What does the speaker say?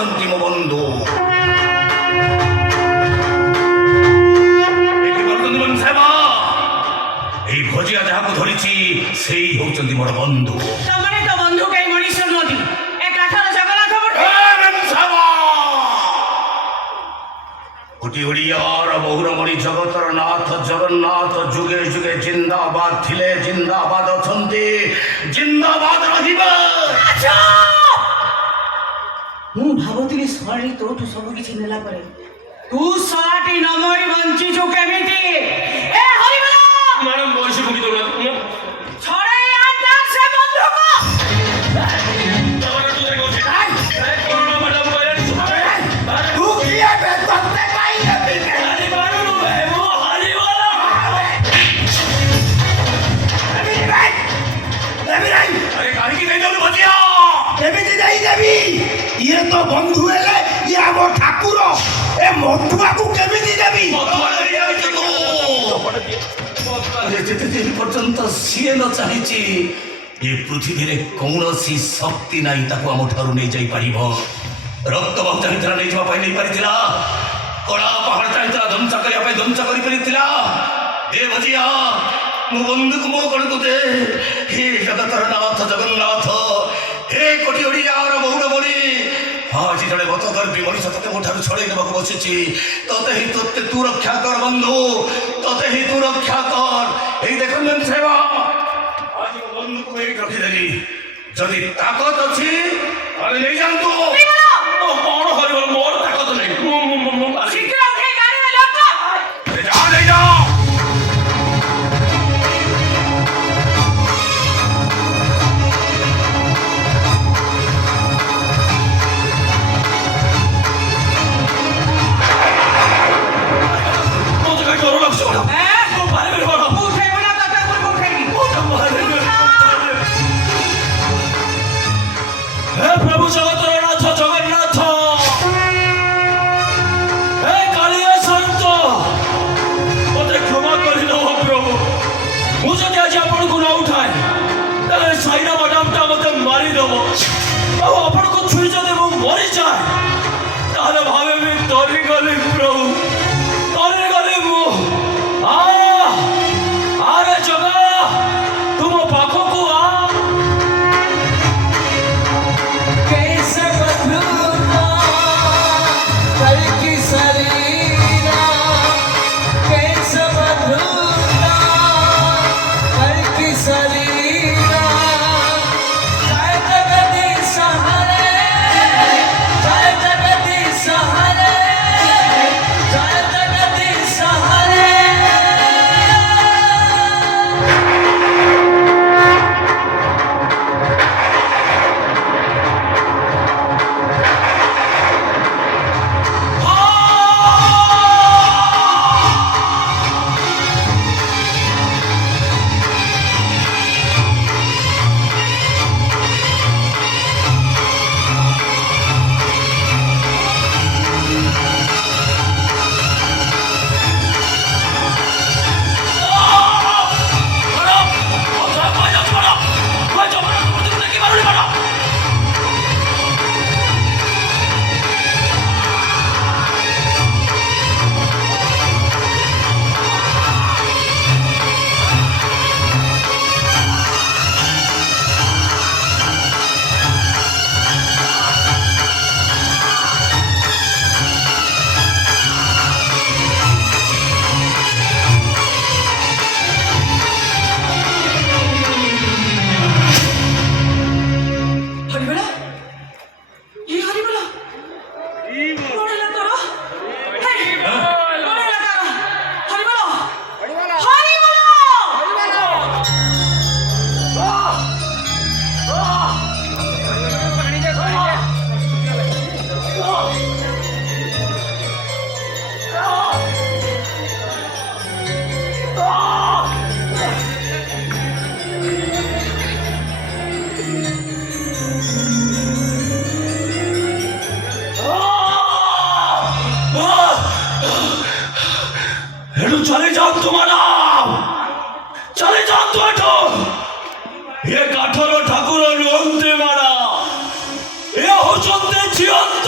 হচ্ছন্তি ମୋ ବନ୍ଧୁ। এই ভজিয়া যাহাକୁ ଧରିଛି ସେଇ ହଉଛନ୍ତି ମୋର ବନ୍ଧୁ। কোটি ওড়িয়ার বহুরমণি জগতর নাথ জগন্নাথ যুগে যুগে জিন্দাবাদ ଥିଲେ জিন্দাবাদ অଛନ୍ତି জিন্দাবাদ ରହିବେ। ମୁଁ ଭାବୁଥିଲି ଶଳାଟି ତୋଠୁ ସବୁ କିଛି ନେଲା ପରେ ତୁ ଶଳାଟି ନ ମରି ବଞ୍ଚିଛୁ କେମିତି? ଏ ହରିବୋଲ ମ୍ୟାଡାମ ବୟସ ଫୁକି ଦଉନାହାନ୍ତି। ଛଡେଇ ଆଣ୍ଟା ସେ ବନ୍ଧୁକୁ। ତୁ କିଏ ବେ ତତେ କାଇଁ ଏମିତି? আরে কাহিকি নেই যাও ভজিয়া এমিতি দেই দেবি ইয়ে তো বন্ধু এলে ইয়ে আমার ঠাকুর এ মধুয়াকু কেমিতি দেবি যেতেদিন পর্যন্ত সিଏ ନ ଚାହିଁଛି ଏ ପୃଥିବୀରେ କୌଣସି ଶକ୍ତି ନାହିଁ ତାକୁ ଆମଠାରୁ ନେଇଯାଇ ପାରିବ। ରକ୍ତବାହୁ ଚାହିଁଥିଲା ନେଇଯିବା ପାଇଁ ନେଇପାରିଥିଲା, କଳା ପାହାଡ଼ ଚାହିଁଥିଲା ଧ୍ୱଂସ କରିବା ପାଇଁ ଧ୍ୱଂସ କରିପାରିଥିଲା। ଏ ଭଜିଆ ମୋ ବନ୍ଧୁକୁ ମୋ କଣକୁ ଦେ। ହେ ଜଗତର ନାଥ ଜଗନ୍ନାଥ, ହେ କୋଟି ଓଡ଼ିଆର ବହୁରମଣି, ଆଜି ଜଣେ ମତଗର୍ବି ମଣିଷ ତତେ ମୋଠାରୁ ଛଡ଼େଇ ନେବାକୁ ବସିଛି। ତତେ ତୁ ରକ୍ଷା କର ବନ୍ଧୁ, ତତେ ହିଁ ତୁ ରକ୍ଷା କର। এই দেখুন সেবা আজ ମୋ ବନ୍ଧୁକୁ ଏଇଠି ରଖିଦେଲି, ଯଦି ତାକତ ଅଛି ତାହେଲେ ନେଇଯାଆନ୍ତୁ। କଣ କରିବ? ମୋର ତାକତ ନାହିଁ। ଶୀଘ୍ର ଉଠେଇ ଗାଡ଼ିରେ ଲୋକ। ଯା ନେଇଯାଅ। ମୋତେ କାହିଁ ଡର ଲାଗୁଛି? ମୁଁ ପାରିବିନି ବଡ଼। ମୁଁ ଉଠେଇବୁ ନା ତତେ ଉପରକୁ ଉଠେଇବି? ହେ ପ୍ରଭୁ ଜଗତର ନାଥ ଜଗନ୍ନାଥ, ହେ କାଳିଆ ଶାନ୍ତ, ମୋତେ କ୍ଷମା କରିଦେବ ପ୍ରଭୁ। ମୁଁ ଯଦି ଆଜି ଆପଣଙ୍କୁ ନ ଉଠାଏ ତାହେଲେ ସାଇନା ମ୍ୟାଡାମଟା ମୋତେ ମାରିଦେବ। ଆଉ ଆପଣଙ୍କୁ ଛୁଇଁ ଯଦି ମୁଁ ମରିଯାଏ ତାହେଲେ ଭାବିବି ତରିଗଲି ପ୍ରଭୁ, ତରିଗଲି ମୁଁ। ଆରେ ଜଗା ତୁମ ପାଖକୁ ଆ। कैसे बदलूंगा कल की शरीरा, कैसे बदलूंगा कल की शरीरा। जय जगदीश हरे, जय जगदीश हरे, जय जगदीश हरे। चले जाओ तुम्हारा, चले जाओ तो हटो। ये काठर ठाकुर नुहंते मारा, ये होचंते जियंते।